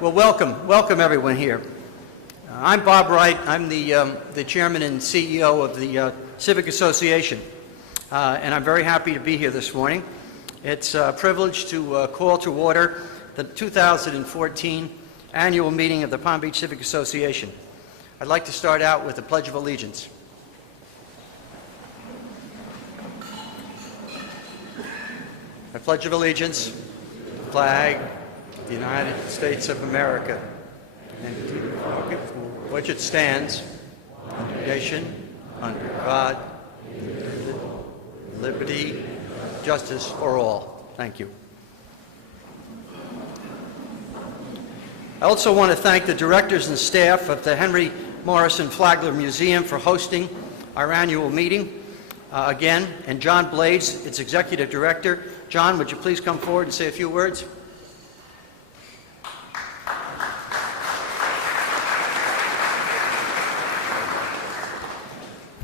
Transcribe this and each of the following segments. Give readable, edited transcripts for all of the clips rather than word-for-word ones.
Well, welcome everyone here. I'm Bob Wright. I'm the chairman and CEO of the Civic Association, and I'm very happy to be here this morning. It's a privilege to call to order the 2014 annual meeting of the Palm Beach Civic Association. I'd like to start out with the Pledge of Allegiance. I pledge of allegiance, the flag of the United States of America, and to the republic for which it stands, one nation, under God, liberty, justice for all. Thank you. I also want to thank the directors and staff of the Henry Morrison Flagler Museum for hosting our annual meeting again, and John Blades, its executive director. John, would you please come forward and say a few words?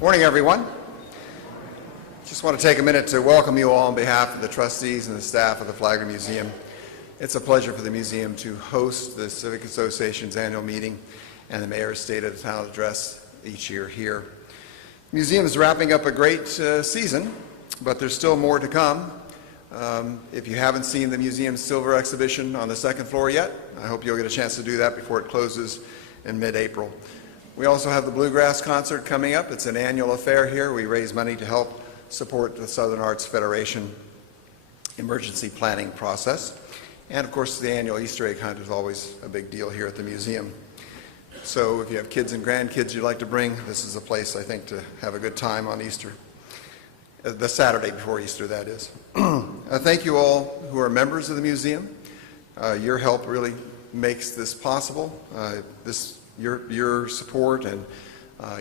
Morning, everyone. Just want to take a minute to welcome you all on behalf of the trustees and the staff of the Flagler Museum. It's a pleasure for the museum to host the Civic Association's annual meeting and the Mayor's State of the Town address each year here. The museum is wrapping up a great season, but there's still more to come. If you haven't seen the museum's silver exhibition on the second floor yet, I hope you'll get a chance to do that before it closes in mid-April. We also have the Bluegrass Concert coming up. It's an annual affair here. We raise money to help support the Southern Arts Federation emergency planning process. And of course, the annual Easter egg hunt is always a big deal here at the museum. So if you have kids and grandkids you'd like to bring, this is a place, I think, to have a good time on Easter. The Saturday before Easter, that is. Thank you all who are members of the museum. Your help really makes this possible. Your support and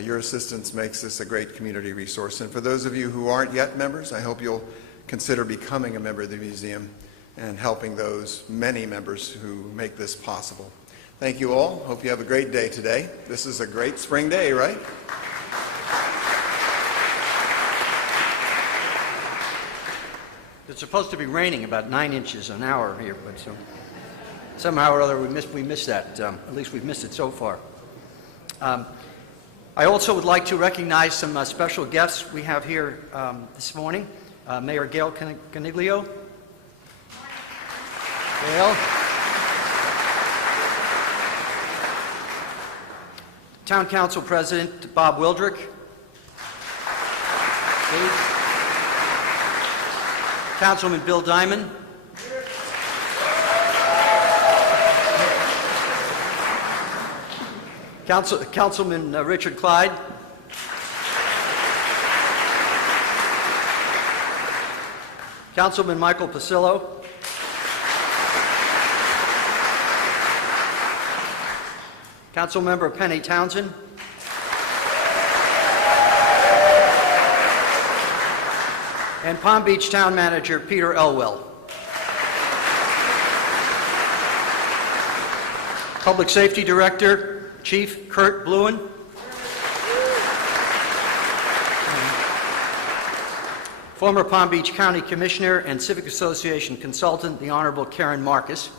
your assistance makes this a great community resource. And for those of you who aren't yet members, I hope you'll consider becoming a member of the museum and helping those many members who make this possible. Thank you all. Hope you have a great day today. This is a great spring day, right? It's supposed to be raining about 9 inches an hour here, but somehow or other we missed that. At least we've missed it so far. I also would like to recognize some special guests we have here this morning. Mayor Gail Caniglio. Gail. Town Council President Bob Wildrick. Please. Councilman Bill Diamond. Councilman Richard Clyde. Councilman Michael Pasillo. Councilmember Penny Townsend. And Palm Beach Town Manager Peter Elwell. Public Safety Director Chief Kurt Bluen. Former Palm Beach County Commissioner and Civic Association Consultant, the Honorable Karen Marcus.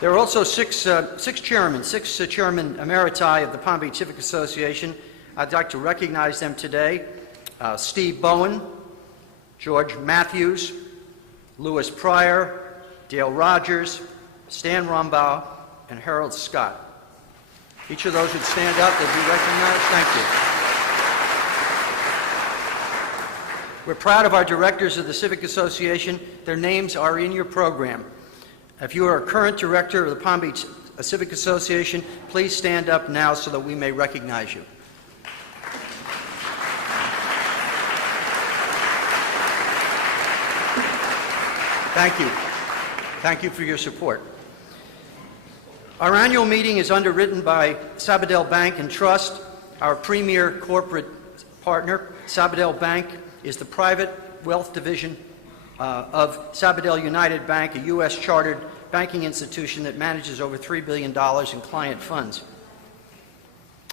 There are also six chairmen emeriti of the Palm Beach Civic Association. I'd like to recognize them today. Steve Bowen, George Matthews, Louis Pryor, Dale Rogers, Stan Rombaugh, and Harold Scott. Each of those would stand up and be recognized. Thank you. We're proud of our directors of the Civic Association. Their names are in your program. If you are a current director of the Palm Beach Civic Association, please stand up now so that we may recognize you. Thank you. Thank you for your support. Our annual meeting is underwritten by Sabadell Bank and Trust, our premier corporate partner. Sabadell Bank is the private wealth division of Sabadell United Bank, a U.S. chartered banking institution that manages over $3 billion in client funds.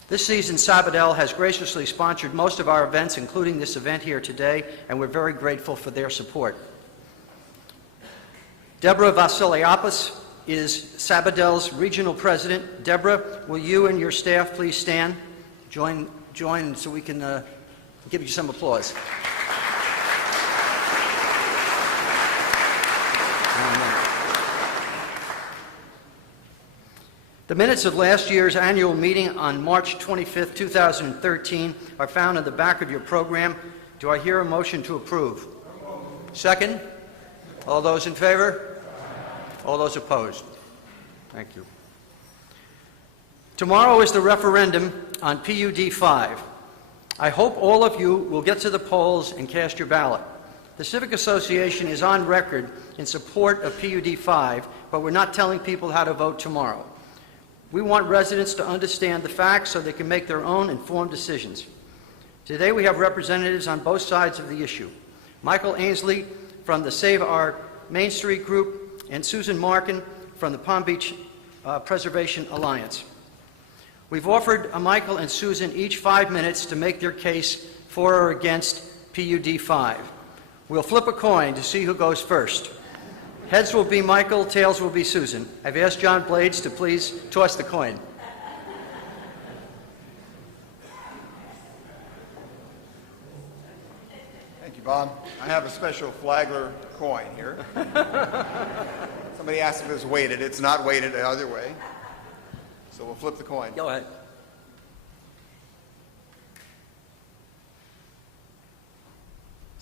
This season, Sabadell has graciously sponsored most of our events, including this event here today, and we're very grateful for their support. Deborah Vasiliopoulos is Sabadel's regional president. Deborah, will you and your staff please stand? Join so we can give you some applause. The minutes of last year's annual meeting on March 25th, 2013 are found in the back of your program. Do I hear a motion to approve? Second? All those in favor? All those opposed? Thank you. Tomorrow is the referendum on PUD 5. I hope all of you will get to the polls and cast your ballot. The Civic Association is on record in support of PUD 5, but we're not telling people how to vote tomorrow. We want residents to understand the facts so they can make their own informed decisions. Today we have representatives on both sides of the issue. Michael Ainsley from the Save Our Main Street group and Susan Markin from the Palm Beach Preservation Alliance. We've offered Michael and Susan each 5 minutes to make their case for or against PUD 5. We'll flip a coin to see who goes first. Heads will be Michael, tails will be Susan. I've asked John Blades to please toss the coin. Thank you, Bob. I have a special Flagler coin here. Somebody asked if it was weighted. It's not weighted the other way. So we'll flip the coin. Go ahead.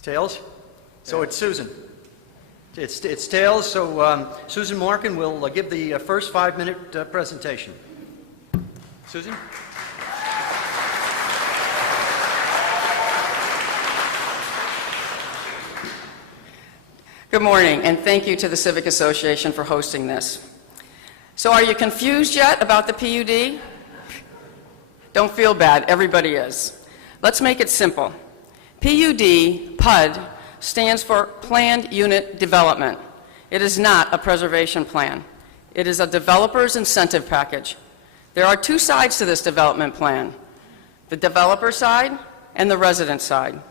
Tails? So it's Susan. It's tails, so Susan Markin will give the first 5-minute presentation. Susan? Good morning, and thank you to the Civic Association for hosting this. So are you confused yet about the PUD? Don't feel bad, everybody is. Let's make it simple. PUD stands for Planned Unit Development. It is not a preservation plan. It is a developer's incentive package. There are two sides to this development plan, the developer side and the resident side.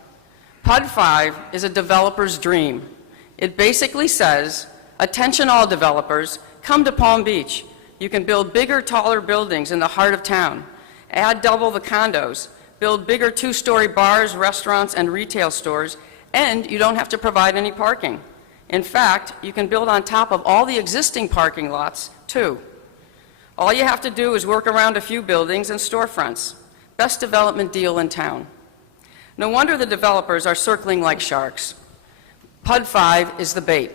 PUD 5 is a developer's dream. It basically says, attention all developers, come to Palm Beach. You can build bigger, taller buildings in the heart of town, add double the condos, build bigger 2-story bars, restaurants, and retail stores, and you don't have to provide any parking. In fact, you can build on top of all the existing parking lots, too. All you have to do is work around a few buildings and storefronts. Best development deal in town. No wonder the developers are circling like sharks. PUD 5 is the bait.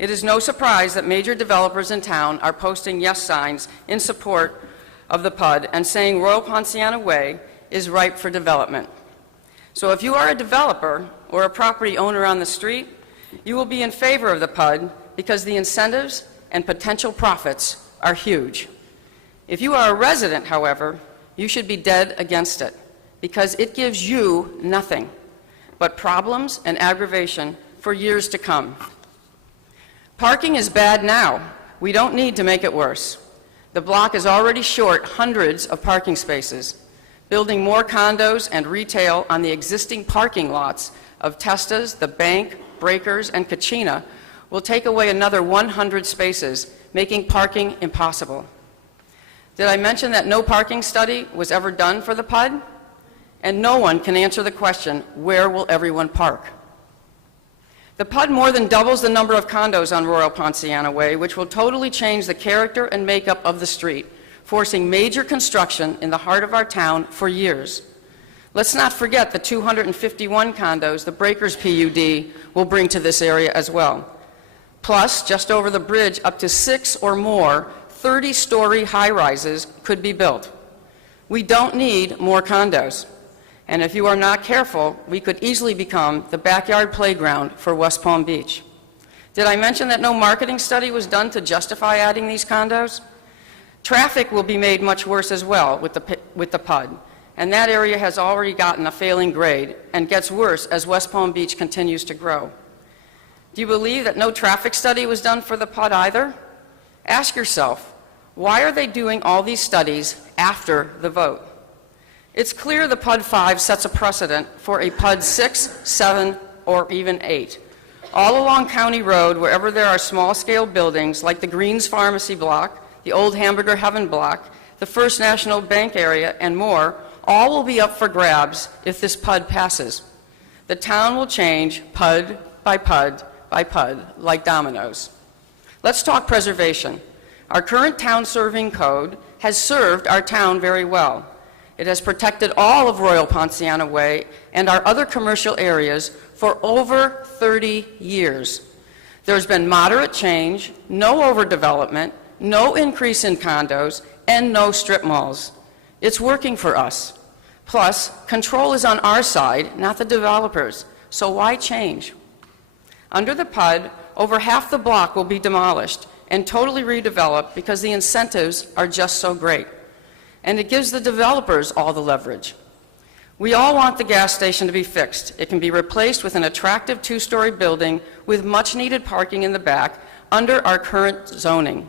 It is no surprise that major developers in town are posting yes signs in support of the PUD and saying Royal Poinciana Way is ripe for development. So if you are a developer or a property owner on the street, you will be in favor of the PUD because the incentives and potential profits are huge. If you are a resident, however, you should be dead against it because it gives you nothing but problems and aggravation for years to come. Parking is bad now. We don't need to make it worse. The block is already short hundreds of parking spaces. Building more condos and retail on the existing parking lots of Testa's, the Bank, Breakers, and Kachina will take away another 100 spaces, making parking impossible. Did I mention that no parking study was ever done for the PUD? And no one can answer the question, where will everyone park? The PUD more than doubles the number of condos on Royal Poinciana Way, which will totally change the character and makeup of the street, forcing major construction in the heart of our town for years. Let's not forget the 251 condos the Breakers PUD will bring to this area as well. Plus, just over the bridge, up to 6 or more 30-story high-rises could be built. We don't need more condos. And if you are not careful, we could easily become the backyard playground for West Palm Beach. Did I mention that no marketing study was done to justify adding these condos? Traffic will be made much worse as well with the PUD, and that area has already gotten a failing grade and gets worse as West Palm Beach continues to grow. Do you believe that no traffic study was done for the PUD either? Ask yourself, why are they doing all these studies after the vote? It's clear the PUD 5 sets a precedent for a PUD 6, 7, or even 8. All along County Road, wherever there are small-scale buildings like the Greens Pharmacy block, the old Hamburger Heaven block, the First National Bank area, and more, all will be up for grabs if this PUD passes. The town will change PUD by PUD by PUD, like dominoes. Let's talk preservation. Our current town serving code has served our town very well. It has protected all of Royal Ponciano Way and our other commercial areas for over 30 years. There's been moderate change, no overdevelopment, no increase in condos, and no strip malls. It's working for us. Plus, control is on our side, not the developers, so why change? Under the PUD, over half the block will be demolished and totally redeveloped because the incentives are just so great. And it gives the developers all the leverage. We all want the gas station to be fixed. It can be replaced with an attractive two-story building with much-needed parking in the back under our current zoning.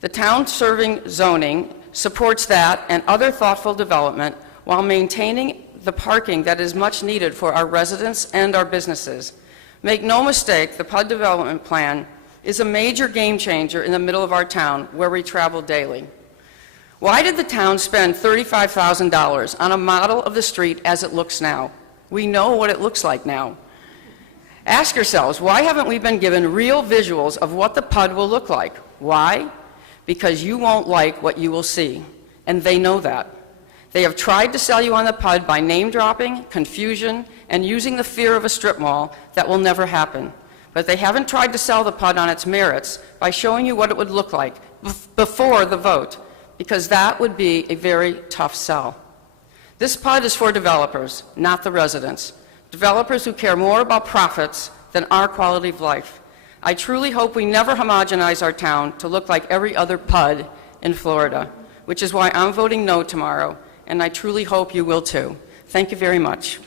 The town-serving zoning supports that and other thoughtful development while maintaining the parking that is much needed for our residents and our businesses. Make no mistake, the PUD development plan is a major game changer in the middle of our town where we travel daily. Why did the town spend $35,000 on a model of the street as it looks now? We know what it looks like now. Ask yourselves, why haven't we been given real visuals of what the PUD will look like? Why? Because you won't like what you will see, and they know that. They have tried to sell you on the PUD by name-dropping, confusion, and using the fear of a strip mall that will never happen. But they haven't tried to sell the PUD on its merits by showing you what it would look like before the vote, because that would be a very tough sell. This PUD is for developers, not the residents. Developers who care more about profits than our quality of life. I truly hope we never homogenize our town to look like every other PUD in Florida, which is why I'm voting no tomorrow, and I truly hope you will too. Thank you very much.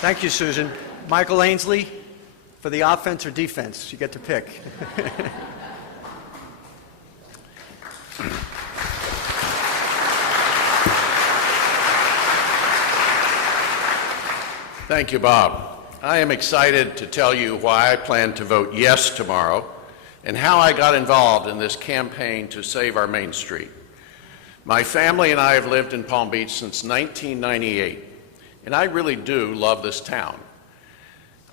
Thank you, Susan. Michael Ainsley, for the offense or defense, you get to pick. Thank you, Bob. I am excited to tell you why I plan to vote yes tomorrow and how I got involved in this campaign to save our Main Street. My family and I have lived in Palm Beach since 1998, and I really do love this town.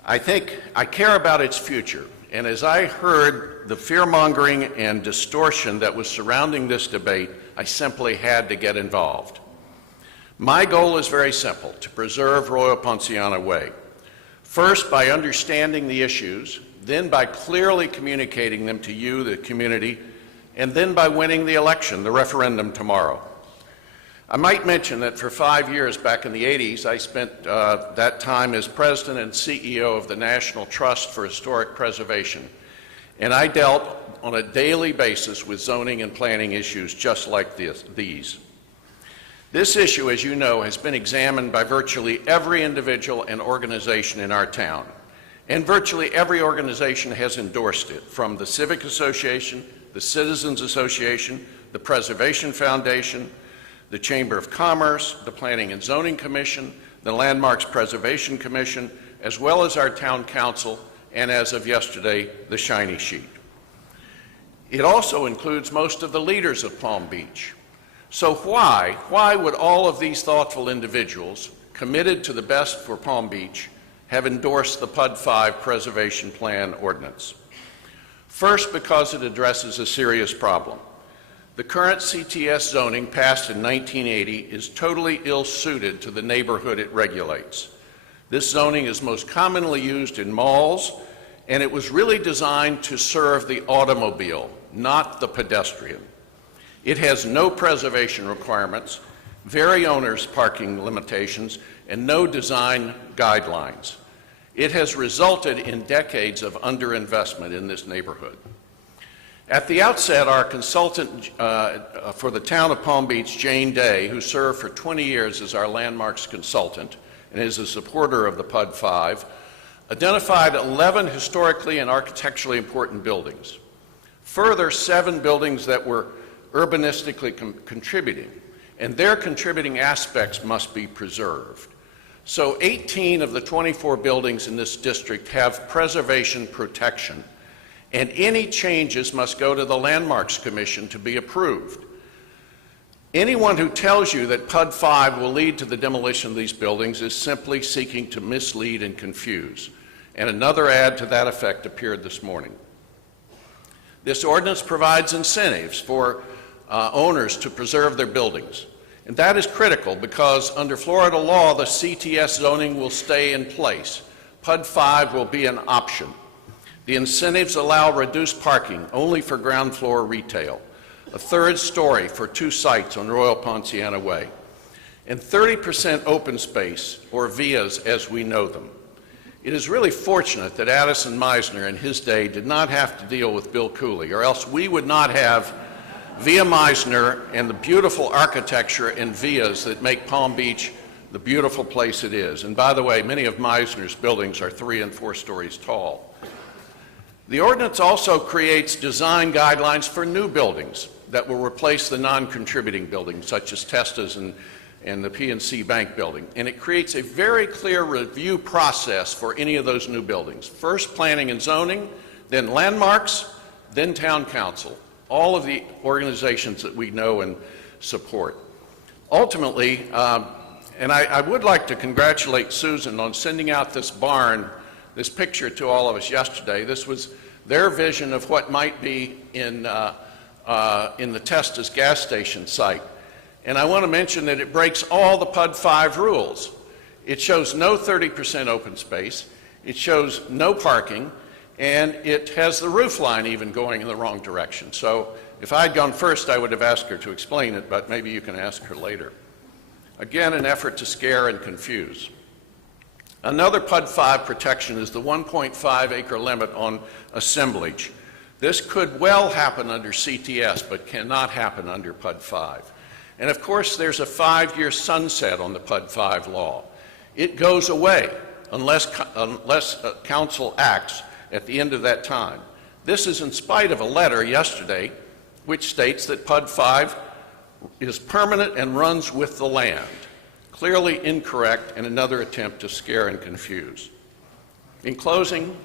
I care about its future, and as I heard the fear-mongering and distortion that was surrounding this debate, I simply had to get involved. My goal is very simple, to preserve Royal Ponciano Way. First, by understanding the issues, then by clearly communicating them to you, the community, and then by winning the election, the referendum tomorrow. I might mention that for 5 years back in the 80s, I spent that time as president and CEO of the National Trust for Historic Preservation, and I dealt on a daily basis with zoning and planning issues just like these. This issue, as you know, has been examined by virtually every individual and organization in our town, and virtually every organization has endorsed it, from the Civic Association, the Citizens Association, the Preservation Foundation, the Chamber of Commerce, the Planning and Zoning Commission, the Landmarks Preservation Commission, as well as our town council, and as of yesterday, the Shiny Sheet. It also includes most of the leaders of Palm Beach. So why would all of these thoughtful individuals committed to the best for Palm Beach have endorsed the PUD 5 Preservation Plan ordinance? First, because it addresses a serious problem. The current CTS zoning passed in 1980 is totally ill-suited to the neighborhood it regulates. This zoning is most commonly used in malls, and it was really designed to serve the automobile, not the pedestrian. It has no preservation requirements, very onerous parking limitations, and no design guidelines. It has resulted in decades of underinvestment in this neighborhood. At the outset, our consultant for the town of Palm Beach, Jane Day, who served for 20 years as our landmarks consultant and is a supporter of the PUD 5, identified 11 historically and architecturally important buildings. Further, 7 buildings that were urbanistically contributing, and their contributing aspects must be preserved. So 18 of the 24 buildings in this district have preservation protection, and any changes must go to the Landmarks Commission to be approved. Anyone who tells you that PUD 5 will lead to the demolition of these buildings is simply seeking to mislead and confuse. And another ad to that effect appeared this morning. This ordinance provides incentives for owners to preserve their buildings. And that is critical because under Florida law, the CTS zoning will stay in place. PUD 5 will be an option. The incentives allow reduced parking only for ground floor retail, a 3rd story for 2 sites on Royal Ponciana Way, and 30% open space, or VIAs as we know them. It is really fortunate that Addison Meisner in his day did not have to deal with Bill Cooley, or else we would not have Via Meisner and the beautiful architecture and VIAs that make Palm Beach the beautiful place it is. And by the way, many of Meisner's buildings are 3 and 4 stories tall. The ordinance also creates design guidelines for new buildings that will replace the non-contributing buildings, such as Testa's and the PNC Bank building. And it creates a very clear review process for any of those new buildings. First, planning and zoning, then landmarks, then town council. All of the organizations that we know and support. Ultimately, and I would like to congratulate Susan on sending out this barn, this picture to all of us yesterday. This was their vision of what might be in the Testa's gas station site. And I want to mention that it breaks all the PUD 5 rules. It shows no 30% open space, it shows no parking, and it has the roof line even going in the wrong direction. So if I'd gone first, I would have asked her to explain it, but maybe you can ask her later. Again, an effort to scare and confuse. Another PUD 5 protection is the 1.5 acre limit on assemblage. This could well happen under CTS, but cannot happen under PUD 5. And of course, there's a 5-year sunset on the PUD 5 law. It goes away unless council acts at the end of that time. This is in spite of a letter yesterday which states that PUD 5 is permanent and runs with the land. Clearly incorrect and another attempt to scare and confuse. In closing,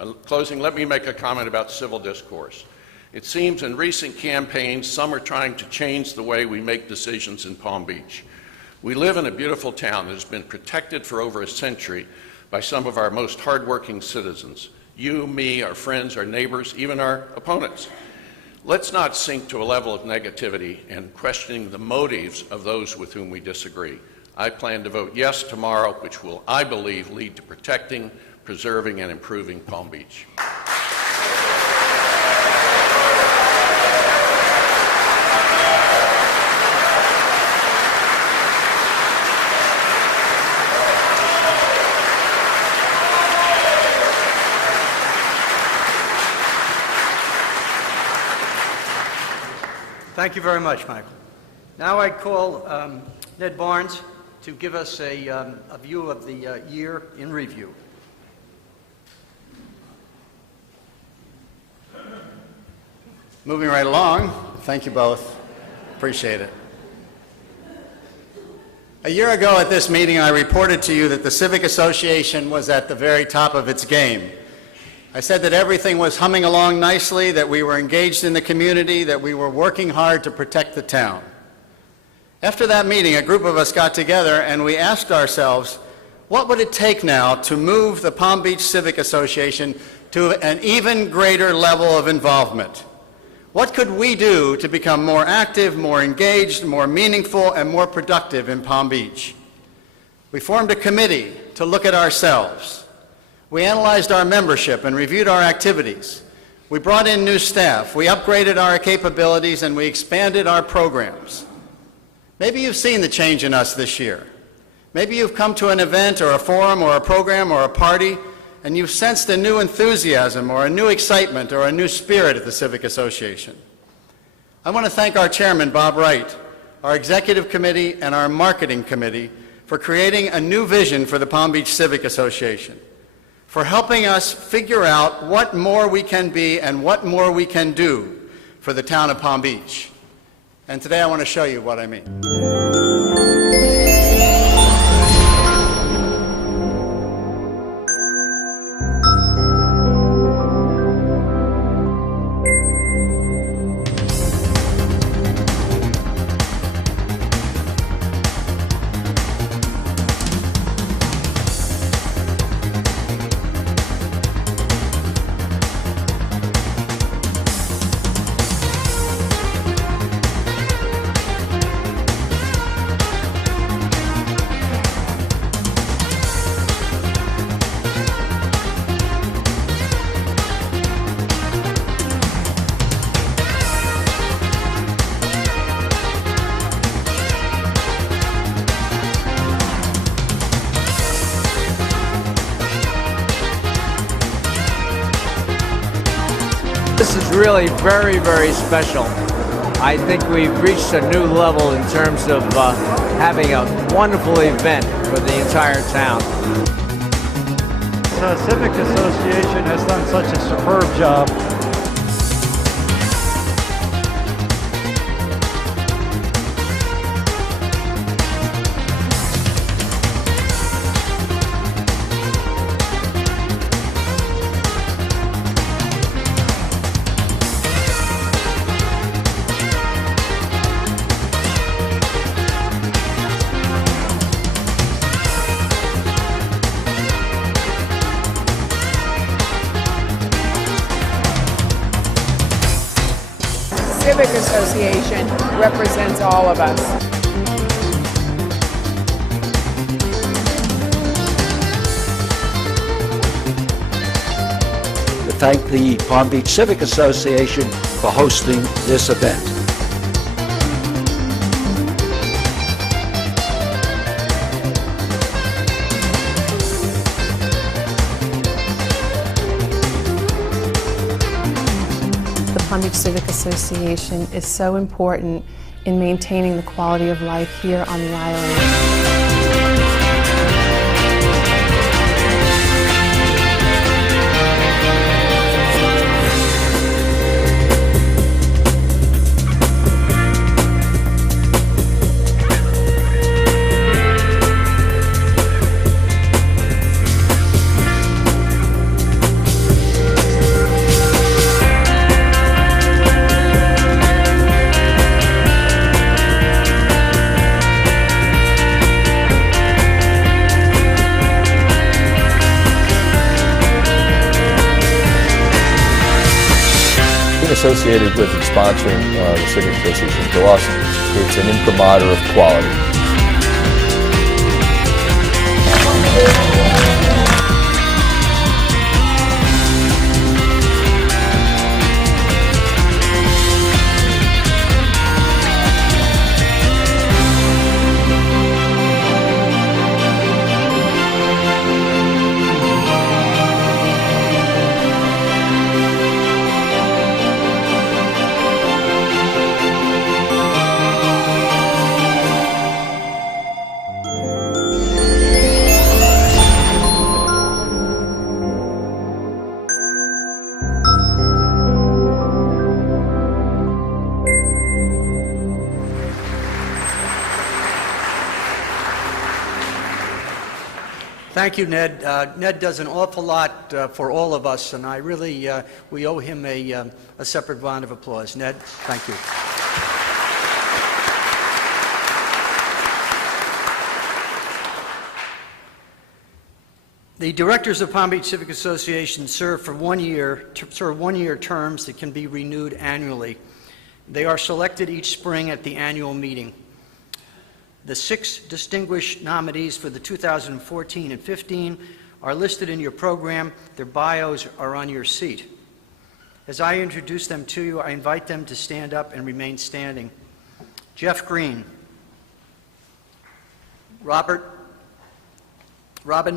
let me make a comment about civil discourse. It seems in recent campaigns, some are trying to change the way we make decisions in Palm Beach. We live in a beautiful town that has been protected for over a century by some of our most hardworking citizens. You, me, our friends, our neighbors, even our opponents. Let's not sink to a level of negativity and questioning the motives of those with whom we disagree. I plan to vote yes tomorrow, which will, I believe, lead to protecting, preserving, and improving Palm Beach. Thank you very much, Michael. Now I call Ned Barnes to give us a view of the year in review. Moving right along, thank you both. Appreciate it. A year ago at this meeting, I reported to you that the Civic Association was at the very top of its game. I said that everything was humming along nicely, that we were engaged in the community, that we were working hard to protect the town. After that meeting, a group of us got together and we asked ourselves, what would it take now to move the Palm Beach Civic Association to an even greater level of involvement? What could we do to become more active, more engaged, more meaningful, and more productive in Palm Beach? We formed a committee to look at ourselves. We analyzed our membership and reviewed our activities. We brought in new staff, we upgraded our capabilities, and we expanded our programs. Maybe you've seen the change in us this year. Maybe you've come to an event or a forum or a program or a party, and you've sensed a new enthusiasm or a new excitement or a new spirit at the Civic Association. I want to thank our chairman, Bob Wright, our executive committee, and our marketing committee for creating a new vision for the Palm Beach Civic Association. for helping us figure out what more we can be and what more we can do for the town of Palm Beach. And today I want to show you what I mean. This is really very, very special. I think we've reached a new level in terms of having a wonderful event for the entire town. The Civic Association has done such a superb job. Civic Association represents all of us. To thank the Palm Beach Civic Association for hosting this event. The Palm Beach Civic Association is so important in maintaining the quality of life here on the island. Associated with and sponsoring the Civic Association, to us, it's an imprimatur of quality. Thank you, Ned. Ned does an awful lot for all of us, and I really, we owe him a separate round of applause. Ned, thank you. The directors of Palm Beach Civic Association serve for 1 year, one-year terms that can be renewed annually. They are selected each spring at the annual meeting. The 6 distinguished nominees for the 2014 and 15 are listed in your program. Their bios are on your seat. As I introduce them to you, I invite them to stand up and remain standing. Jeff Green, Robin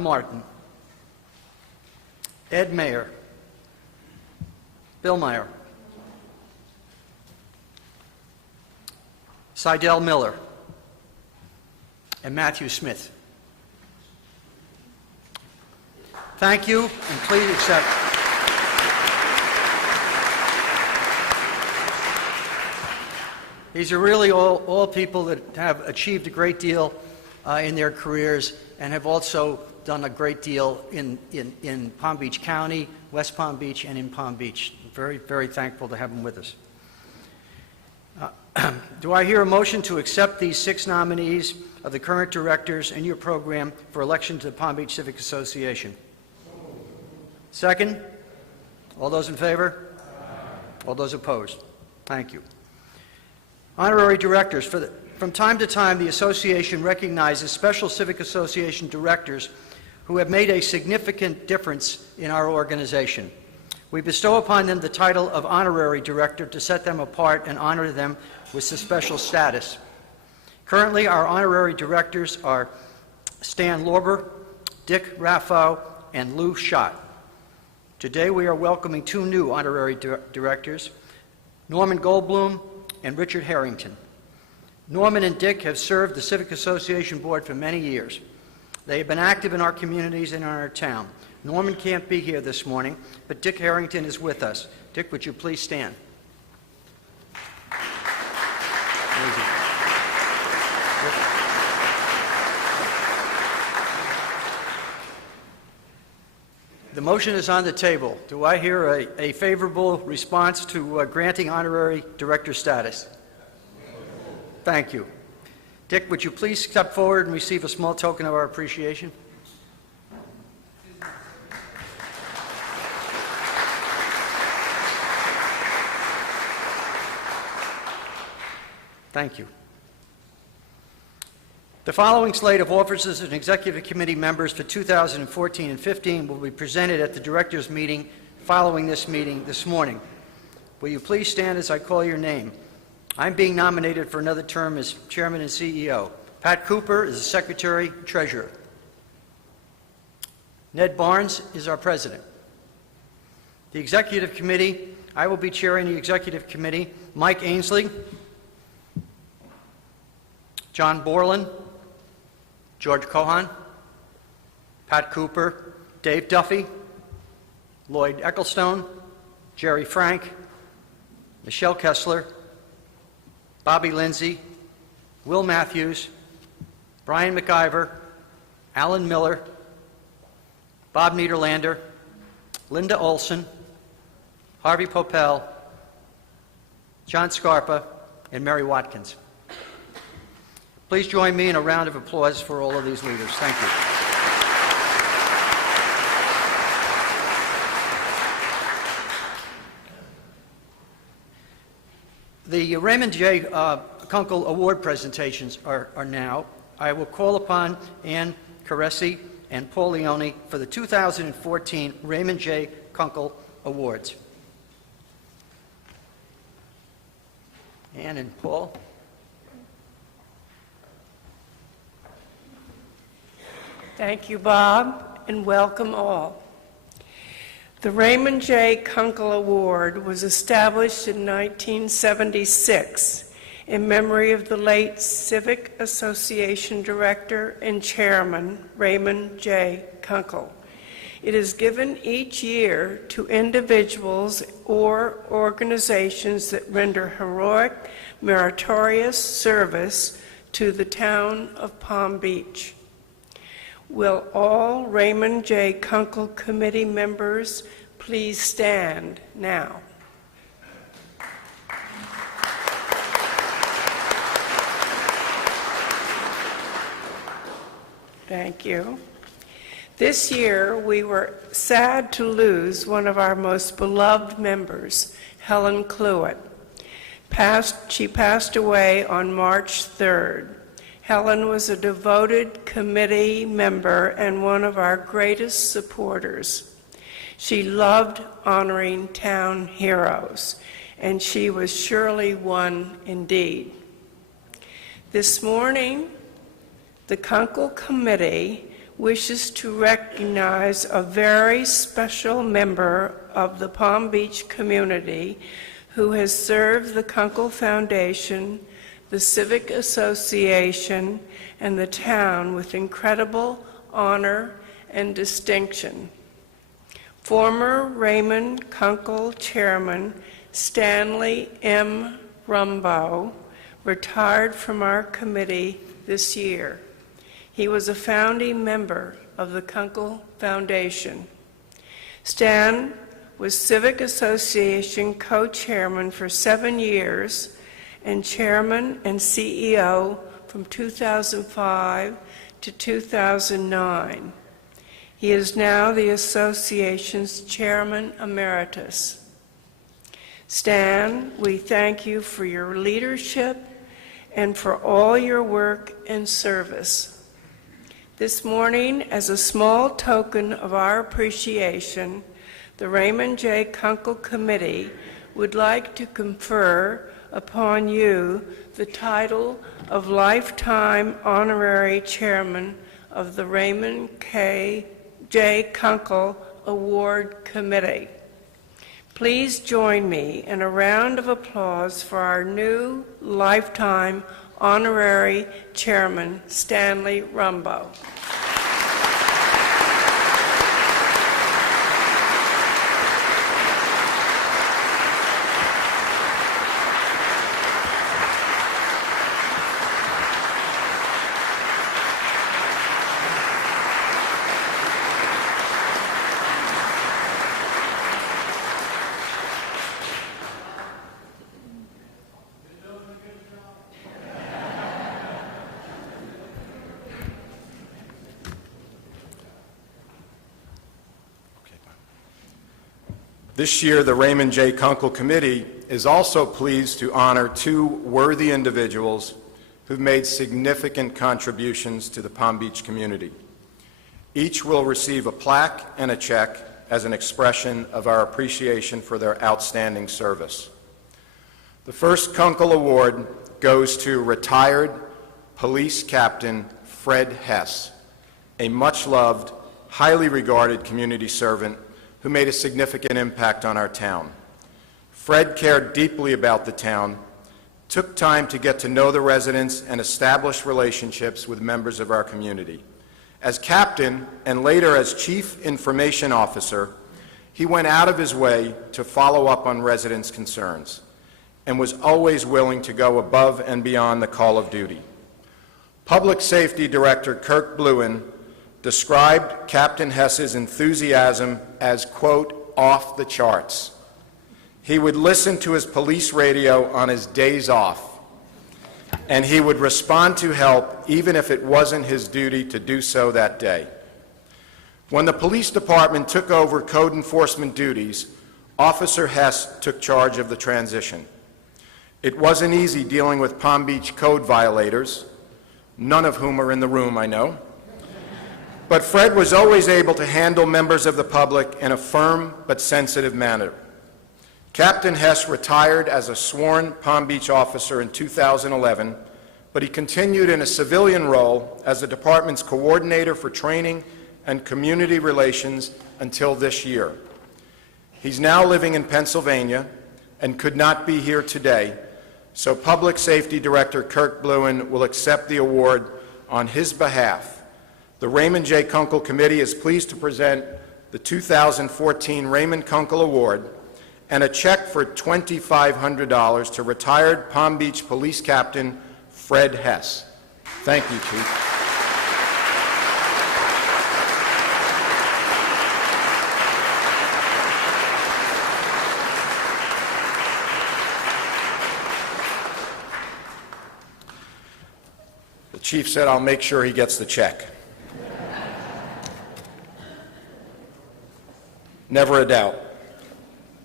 Martin, Ed Mayer, Bill Meyer, Seidel Miller, and Matthew Smith. Thank you, and please accept. These are really all people that have achieved a great deal in their careers and have also done a great deal in Palm Beach County, West Palm Beach, and in Palm Beach. Very, very thankful to have them with us. Do I hear a motion to accept these 6 nominees of the current directors in your program for election to the Palm Beach Civic Association? Second? All those in favor? All those opposed? Thank you. Honorary directors. From time to time, the association recognizes special civic association directors who have made a significant difference in our organization. We bestow upon them the title of honorary director to set them apart and honor them with a special status. Currently, our honorary directors are Stan Lorber, Dick Raffo, and Lou Schott. Today, we are welcoming 2 new honorary directors, Norman Goldblum and Richard Harrington. Norman and Dick have served the Civic Association Board for many years. They have been active in our communities and in our town. Norman can't be here this morning, but Dick Harrington is with us. Dick, would you please stand? The motion is on the table. Do I hear a favorable response to granting honorary director status? Thank you. Dick, would you please step forward and receive a small token of our appreciation? Thank you. The following slate of officers and executive committee members for 2014 and 15 will be presented at the directors' meeting following this meeting this morning. Will you please stand as I call your name? I'm being nominated for another term as chairman and CEO. Pat Cooper is the secretary treasurer. Ned Barnes is our president. The executive committee, I will be chairing the executive committee. Mike Ainsley, John Borland, George Cohan, Pat Cooper, Dave Duffy, Lloyd Ecclestone, Jerry Frank, Michelle Kessler, Bobby Lindsay, Will Matthews, Brian McIver, Alan Miller, Bob Niederlander, Linda Olson, Harvey Popel, John Scarpa, and Mary Watkins. Please join me in a round of applause for all of these leaders. Thank you. The Raymond J. Kunkel Award presentations are now. I will call upon Ann Caresi and Paul Leone for the 2014 Raymond J. Kunkel Awards. Ann and Paul. Thank you, Bob, and welcome all. The Raymond J. Kunkel Award was established in 1976 in memory of the late Civic Association Director and Chairman, Raymond J. Kunkel. It is given each year to individuals or organizations that render heroic, meritorious service to the town of Palm Beach. Will all Raymond J. Kunkel Committee members please stand now? Thank you. This year, we were sad to lose one of our most beloved members, Helen Cluett. She passed away on March 3rd. Helen was a devoted committee member and one of our greatest supporters. She loved honoring town heroes, and she was surely one indeed. This morning, the Kunkel Committee wishes to recognize a very special member of the Palm Beach community who has served the Kunkel Foundation, the Civic Association, and the town with incredible honor and distinction. Former Raymond Kunkel Chairman Stanley M. Rumbaugh retired from our committee this year. He was a founding member of the Kunkel Foundation. Stan was Civic Association co-chairman for 7 years and chairman and CEO from 2005 to 2009. He is now the association's chairman emeritus. Stan, we thank you for your leadership and for all your work and service. This morning, as a small token of our appreciation, the Raymond J. Kunkel Committee would like to confer upon you the title of Lifetime Honorary Chairman of the Raymond J. Kunkel Award Committee. Please join me in a round of applause for our new Lifetime Honorary Chairman, Stanley Rumbaugh. This year, the Raymond J. Kunkel Committee is also pleased to honor 2 worthy individuals who've made significant contributions to the Palm Beach community. Each will receive a plaque and a check as an expression of our appreciation for their outstanding service. The first Kunkel Award goes to retired Police Captain Fred Hess, a much-loved, highly regarded community servant who made a significant impact on our town. Fred cared deeply about the town, took time to get to know the residents and establish relationships with members of our community. As captain and later as chief information officer, he went out of his way to follow up on residents' concerns and was always willing to go above and beyond the call of duty. Public Safety Director Kirk Bluen described Captain Hess's enthusiasm as, quote, off the charts. He would listen to his police radio on his days off, and he would respond to help even if it wasn't his duty to do so that day. When the police department took over code enforcement duties, Officer Hess took charge of the transition. It wasn't easy dealing with Palm Beach code violators, none of whom are in the room, I know. But Fred was always able to handle members of the public in a firm but sensitive manner. Captain Hess retired as a sworn Palm Beach officer in 2011, but he continued in a civilian role as the department's coordinator for training and community relations until this year. He's now living in Pennsylvania and could not be here today, so Public Safety Director Kirk Bluen will accept the award on his behalf. The Raymond J. Kunkel Committee is pleased to present the 2014 Raymond Kunkel Award and a check for $2,500 to retired Palm Beach Police Captain Fred Hess. Thank you, Chief. The Chief said, I'll make sure he gets the check. Never a doubt.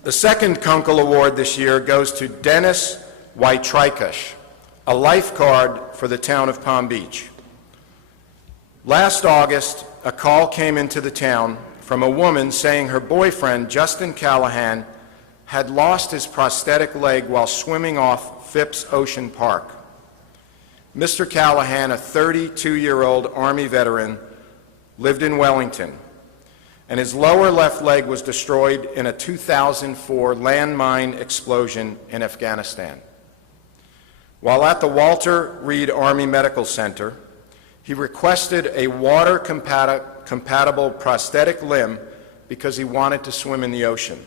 The second Kunkel Award this year goes to Dennis Waitrikash, a lifeguard for the town of Palm Beach. Last August, a call came into the town from a woman saying her boyfriend, Justin Callahan, had lost his prosthetic leg while swimming off Phipps Ocean Park. Mr. Callahan, a 32-year-old Army veteran, lived in Wellington, and his lower left leg was destroyed in a 2004 landmine explosion in Afghanistan. While at the Walter Reed Army Medical Center, he requested a water-compatible prosthetic limb because he wanted to swim in the ocean.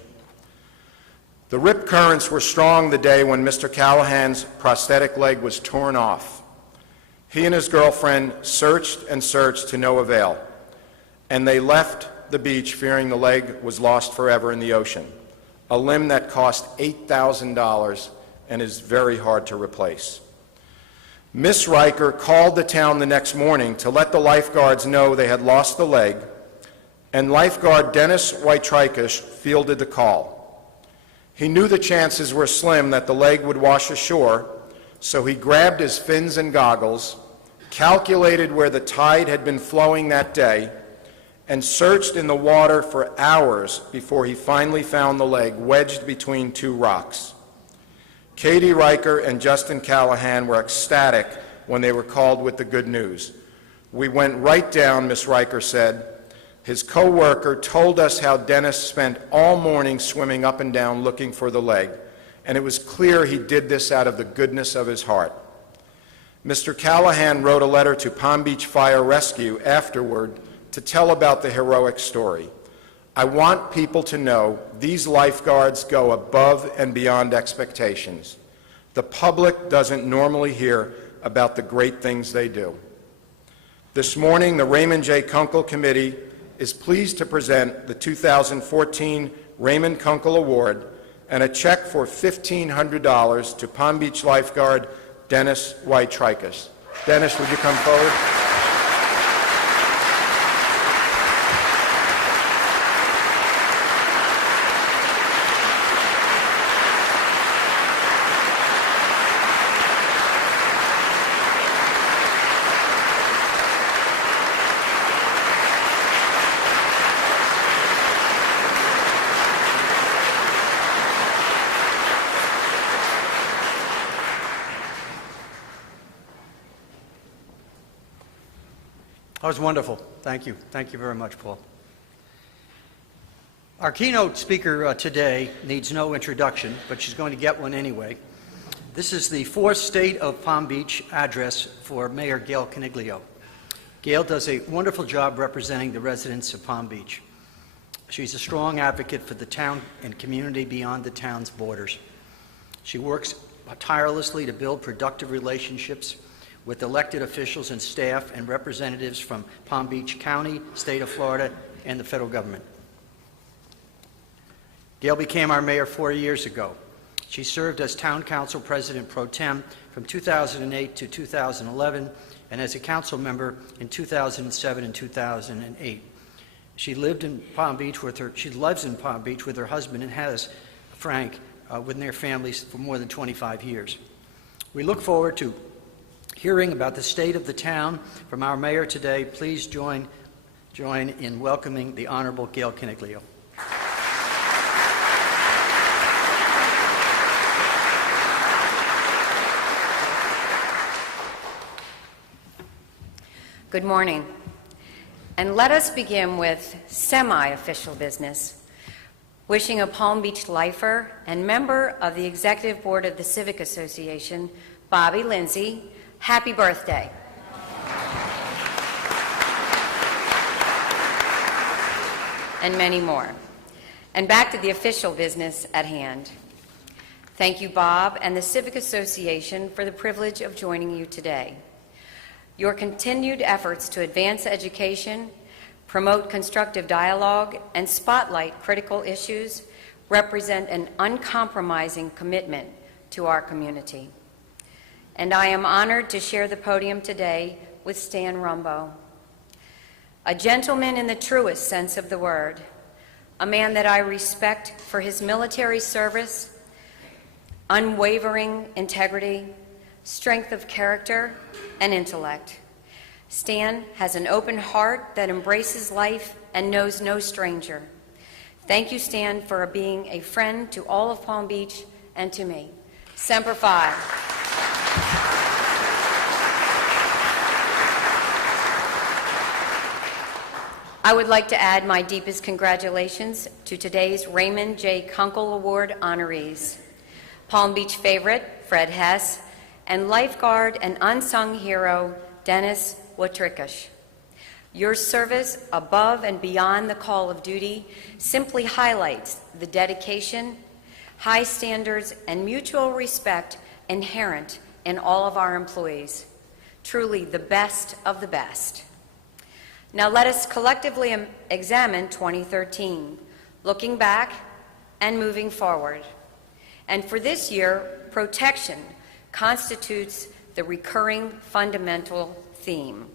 The rip currents were strong the day when Mr. Callahan's prosthetic leg was torn off. He and his girlfriend searched and searched to no avail, and they left the beach fearing the leg was lost forever in the ocean, a limb that cost $8,000 and is very hard to replace. Miss Riker called the town the next morning to let the lifeguards know they had lost the leg, and lifeguard Dennis Whitetricus fielded the call. He knew the chances were slim that the leg would wash ashore, so he grabbed his fins and goggles, calculated where the tide had been flowing that day, and searched in the water for hours before he finally found the leg wedged between two rocks. Katie Riker and Justin Callahan were ecstatic when they were called with the good news. "We went right down," Miss Riker said. His co-worker told us how Dennis spent all morning swimming up and down looking for the leg, and it was clear he did this out of the goodness of his heart. Mr. Callahan wrote a letter to Palm Beach Fire Rescue afterward to tell about the heroic story. "I want people to know these lifeguards go above and beyond expectations. The public doesn't normally hear about the great things they do." This morning, the Raymond J. Kunkel Committee is pleased to present the 2014 Raymond Kunkel Award and a check for $1,500 to Palm Beach lifeguard Dennis Whitetricus. Dennis, would you come forward? That was wonderful. Thank you. Thank you very much, Paul. Our keynote speaker today needs no introduction, but she's going to get one anyway. This is the fourth State of Palm Beach address for Mayor Gail Coniglio. Gail does a wonderful job representing the residents of Palm Beach. She's a strong advocate for the town and community beyond the town's borders. She works tirelessly to build productive relationships with elected officials and staff and representatives from Palm Beach County, state of Florida, and the federal government. Gail became our mayor 4 years ago. She served as town council president pro tem from 2008 to 2011 and as a council member in 2007 and 2008. She lives in Palm Beach with her husband and has Frank with their families for more than 25 years. We look forward to hearing about the state of the town from our mayor today. Please join in welcoming the Honorable Gail Coniglio. Good morning. And let us begin with semi-official business. Wishing a Palm Beach lifer and member of the Executive Board of the Civic Association, Bobby Lindsay, happy birthday. And many more. And back to the official business at hand. Thank you, Bob, and the Civic Association for the privilege of joining you today. Your continued efforts to advance education, promote constructive dialogue, and spotlight critical issues represent an uncompromising commitment to our community. And I am honored to share the podium today with Stan Rumbo, a gentleman in the truest sense of the word, a man that I respect for his military service, unwavering integrity, strength of character, and intellect. Stan has an open heart that embraces life and knows no stranger. Thank you, Stan, for being a friend to all of Palm Beach and to me. Semper Fi. I would like to add my deepest congratulations to today's Raymond J. Kunkel Award honorees. Palm Beach favorite, Fred Hess, and lifeguard and unsung hero, Dennis Whitetricus. Your service above and beyond the call of duty simply highlights the dedication, high standards, and mutual respect inherent in all of our employees. Truly the best of the best. Now let us collectively examine 2013, looking back and moving forward. And for this year, protection constitutes the recurring fundamental theme.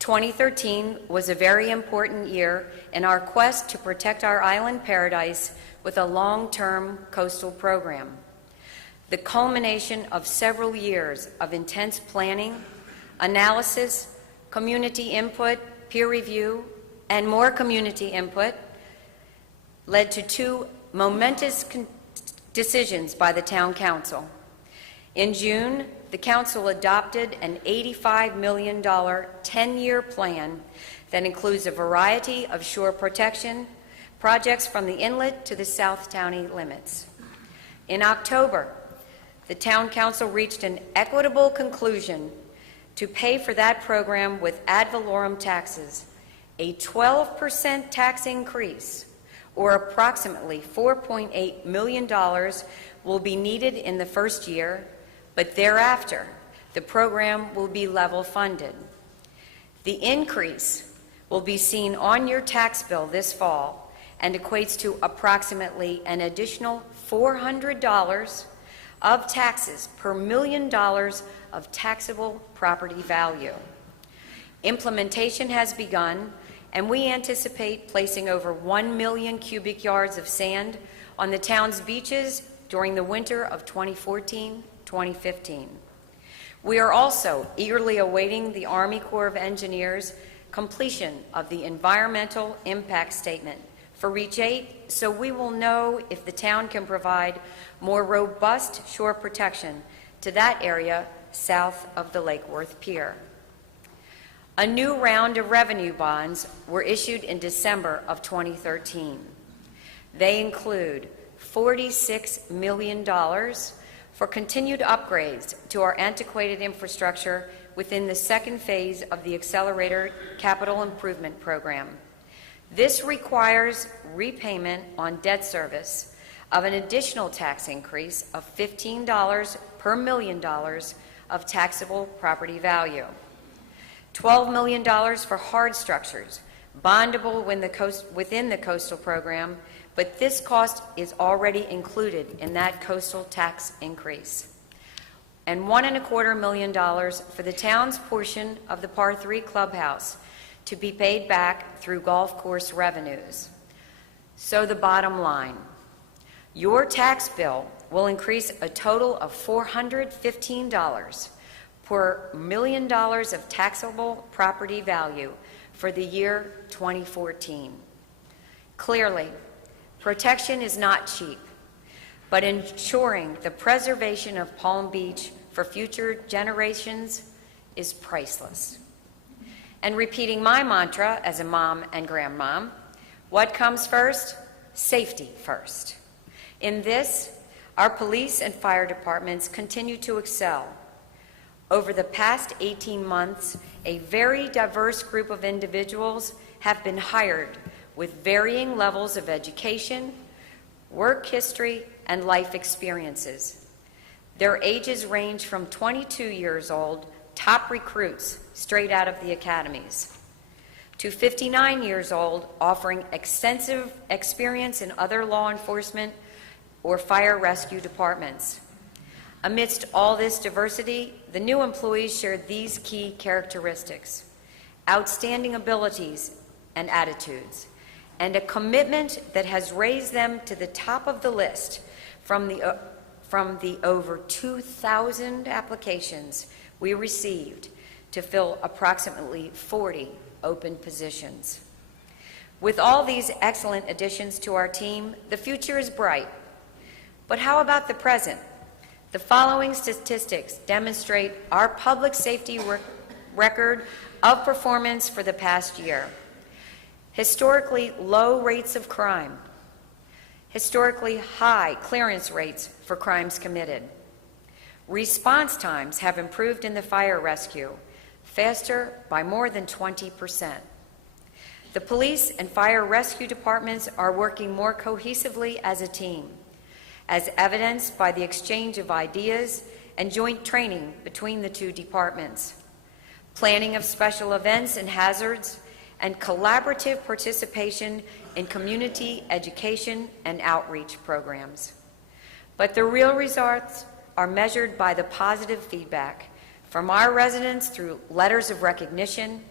2013 was a very important year in our quest to protect our island paradise with a long-term coastal program. The culmination of several years of intense planning, analysis, community input, peer review, and more community input led to two momentous decisions by the Town Council. In June, the Council adopted an $85 million 10-year plan that includes a variety of shore protection projects from the inlet to the South County limits. In October, the Town Council reached an equitable conclusion to pay for that program with ad valorem taxes. A 12% tax increase, or approximately $4.8 million, will be needed in the first year, but thereafter, the program will be level funded. The increase will be seen on your tax bill this fall and equates to approximately an additional $400 of taxes per $1 million of taxable property value. Implementation has begun, and we anticipate placing over 1 million cubic yards of sand on the town's beaches during the winter of 2014-2015. We are also eagerly awaiting the Army Corps of Engineers' completion of the environmental impact statement for Reach 8, so we will know if the town can provide more robust shore protection to that area south of the Lake Worth Pier. A new round of revenue bonds were issued in December of 2013. They include $46 million for continued upgrades to our antiquated infrastructure within the second phase of the Accelerator Capital Improvement Program. This requires repayment on debt service of an additional tax increase of $15 per $1 million of taxable property value. $12 million for hard structures, bondable within the coastal program, but this cost is already included in that coastal tax increase. And $1.25 million for the town's portion of the Par 3 clubhouse to be paid back through golf course revenues. So the bottom line, your tax bill will increase a total of $415 per $1 million of taxable property value for the year 2014. Clearly, protection is not cheap, but ensuring the preservation of Palm Beach for future generations is priceless. And repeating my mantra as a mom and grandmom, what comes first? Safety first. In this, our police and fire departments continue to excel. Over the past 18 months, a very diverse group of individuals have been hired with varying levels of education, work history, and life experiences. Their ages range from 22 years old, top recruits straight out of the academies, to 59 years old, offering extensive experience in other law enforcement or fire rescue departments. Amidst all this diversity, the new employees shared these key characteristics: outstanding abilities and attitudes, and a commitment that has raised them to the top of the list from the over 2,000 applications we received to fill approximately 40 open positions. With all these excellent additions to our team, the future is bright. But how about the present? The following statistics demonstrate our public safety record of performance for the past year. Historically low rates of crime, historically high clearance rates for crimes committed. Response times have improved in the fire rescue, faster by more than 20%. The police and fire rescue departments are working more cohesively as a team, as evidenced by the exchange of ideas and joint training between the two departments, planning of special events and hazards, and collaborative participation in community education and outreach programs. But the real results are measured by the positive feedback from our residents through letters of recognition,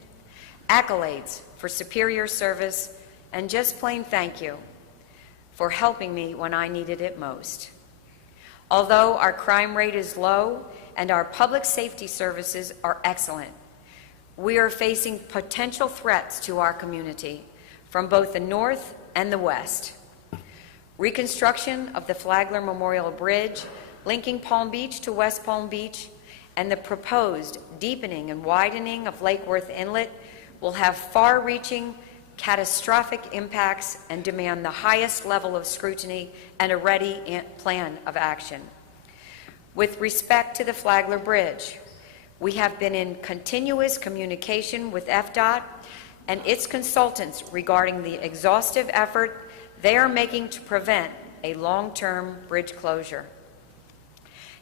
accolades for superior service, and just plain thank you for helping me when I needed it most. Although our crime rate is low and our public safety services are excellent, we are facing potential threats to our community from both the north and the west. Reconstruction of the Flagler Memorial Bridge linking Palm Beach to West Palm Beach and the proposed deepening and widening of Lake Worth Inlet will have far-reaching, catastrophic impacts and demand the highest level of scrutiny and a ready plan of action. With respect to the Flagler Bridge, we have been in continuous communication with FDOT and its consultants regarding the exhaustive effort they are making to prevent a long-term bridge closure.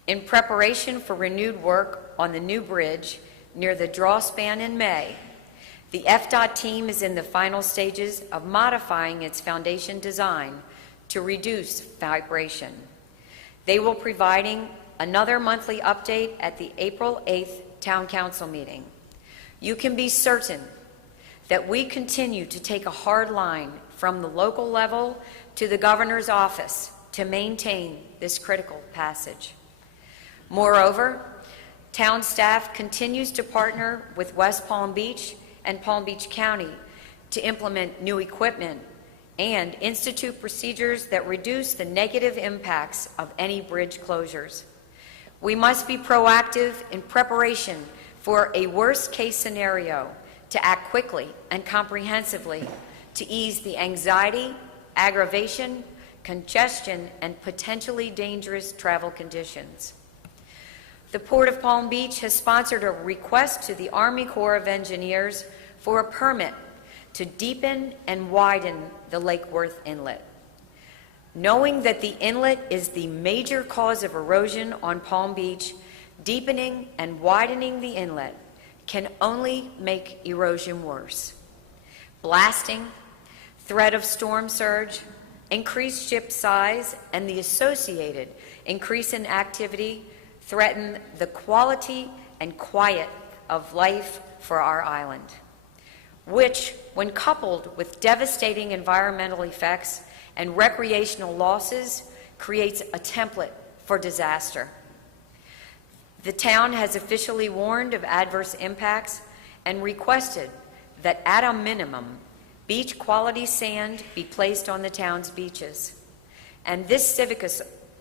In preparation for renewed work on the new bridge near the draw span in May, the FDOT team is in the final stages of modifying its foundation design to reduce vibration. They will be providing another monthly update at the April 8th Town Council meeting. You can be certain that we continue to take a hard line from the local level to the governor's office to maintain this critical passage. Moreover, town staff continues to partner with West Palm Beach and Palm Beach County to implement new equipment and institute procedures that reduce the negative impacts of any bridge closures. We must be proactive in preparation for a worst-case scenario to act quickly and comprehensively to ease the anxiety, aggravation, congestion, and potentially dangerous travel conditions. The Port of Palm Beach has sponsored a request to the Army Corps of Engineers for a permit to deepen and widen the Lake Worth Inlet. Knowing that the inlet is the major cause of erosion on Palm Beach, deepening and widening the inlet can only make erosion worse. Blasting, threat of storm surge, increased ship size, and the associated increase in activity threaten the quality and quiet of life for our island, which, when coupled with devastating environmental effects and recreational losses, creates a template for disaster. The town has officially warned of adverse impacts and requested that, at a minimum, beach quality sand be placed on the town's beaches. And this civic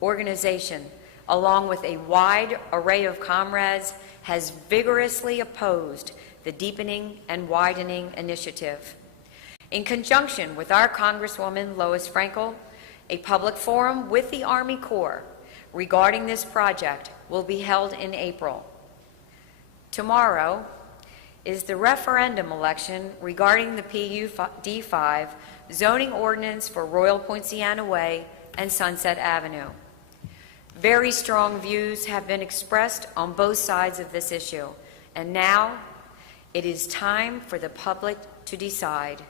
organization, along with a wide array of comrades, has vigorously opposed the deepening and widening initiative. In conjunction with our Congresswoman Lois Frankel, a public forum with the Army Corps regarding this project will be held in April. Tomorrow is the referendum election regarding the PUD5 zoning ordinance for Royal Poinciana Way and Sunset Avenue. Very strong views have been expressed on both sides of this issue, and now it is time for the public to decide.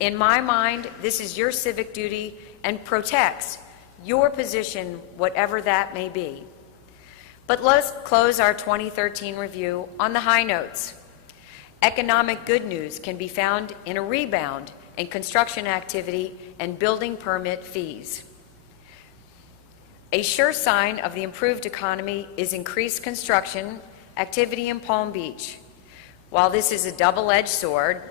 In my mind, this is your civic duty and protects your position, whatever that may be. But let's close our 2013 review on the high notes. Economic good news can be found in a rebound in construction activity and building permit fees. A sure sign of the improved economy is increased construction activity in Palm Beach. While this is a double-edged sword,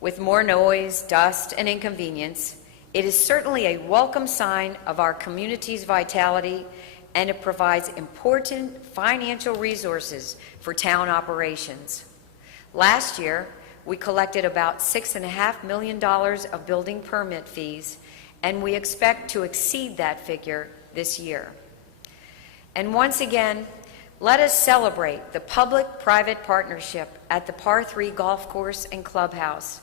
with more noise, dust, and inconvenience, it is certainly a welcome sign of our community's vitality, and it provides important financial resources for town operations. Last year, we collected about $6.5 million of building permit fees, and we expect to exceed that figure this year. And once again, Let us celebrate the public-private partnership at the Par 3 Golf Course and Clubhouse,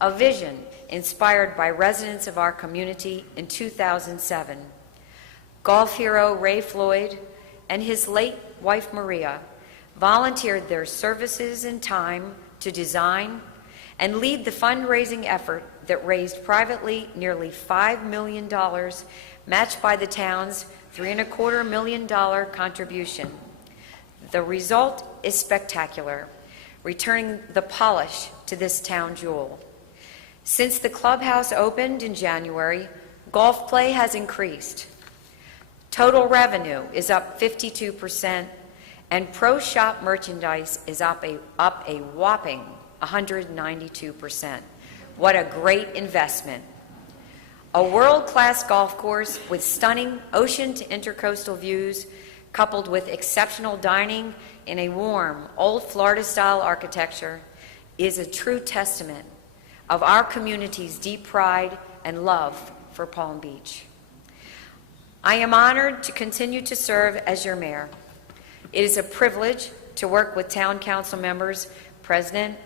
a vision inspired by residents of our community in 2007. Golf hero Ray Floyd and his late wife Maria volunteered their services and time to design and lead the fundraising effort that raised privately nearly $5 million, matched by the town's $3.25 million contribution. The result is spectacular, returning the polish to this town jewel. Since the clubhouse opened in January, golf play has increased. Total revenue is up 52%, and pro shop merchandise is up a whopping 192%. What a great investment. A world-class golf course with stunning ocean to intercoastal views, coupled with exceptional dining in a warm, old Florida-style architecture, is a true testament of our community's deep pride and love for Palm Beach. I am honored to continue to serve as your mayor. It is a privilege to work with town council members, President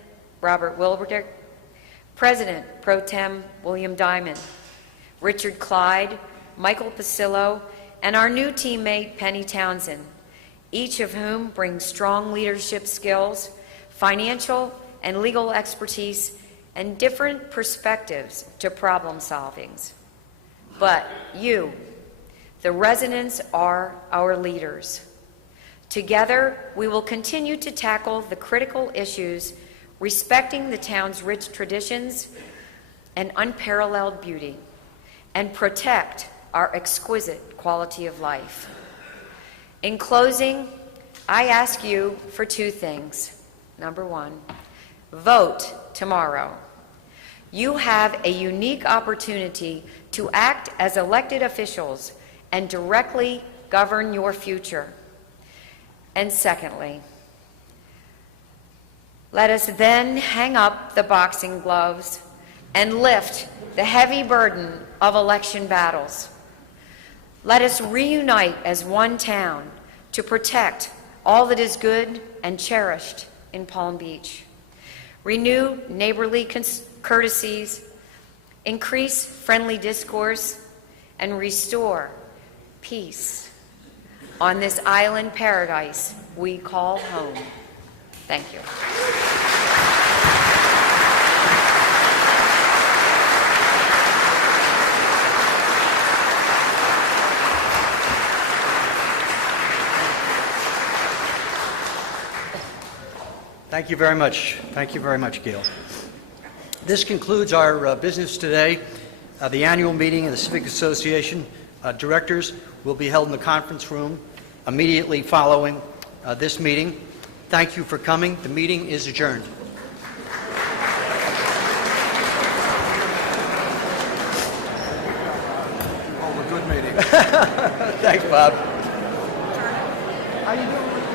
Robert Wilbert, President Pro Tem William Diamond, Richard Clyde, Michael Pasillo, and our new teammate Penny Townsend, each of whom brings strong leadership skills, financial and legal expertise, and different perspectives to problem solvings. But you, the residents, are our leaders. Together, we will continue to tackle the critical issues, respecting the town's rich traditions and unparalleled beauty, and protect our exquisite quality of life. In closing, I ask you for two things. Number one, vote tomorrow. You have a unique opportunity to act as elected officials and directly govern your future. And secondly, let us then hang up the boxing gloves and lift the heavy burden of election battles. Let us reunite as one town to protect all that is good and cherished in Palm Beach. Renew neighborly courtesies, increase friendly discourse, and restore peace on this island paradise we call home. Thank you. Thank you very much. Thank you very much, Gail. This concludes our business today. The annual meeting of the Civic Association directors will be held in the conference room immediately following this meeting. Thank you for coming. The meeting is adjourned. Oh, a good meeting. Thanks, Bob. How you doing?